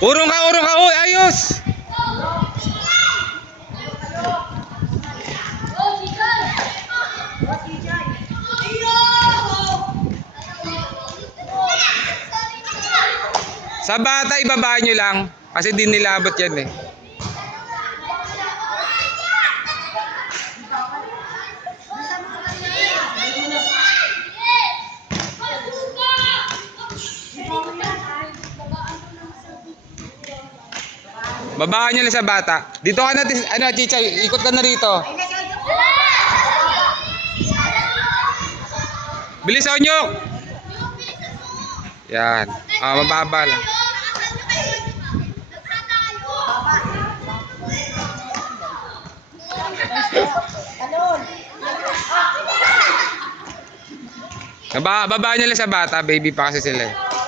Urong ka, uy, ayos! Sa bata, ibaba nyo lang. Kasi di nila abot yan eh. Babaan nyo lang sa bata. Dito ka na, ano, Chichay, ikot ka na rito. Bilis, Onyok! Yan. Mababa lang. Babaan nyo lang sa bata, baby pa kasi sila eh.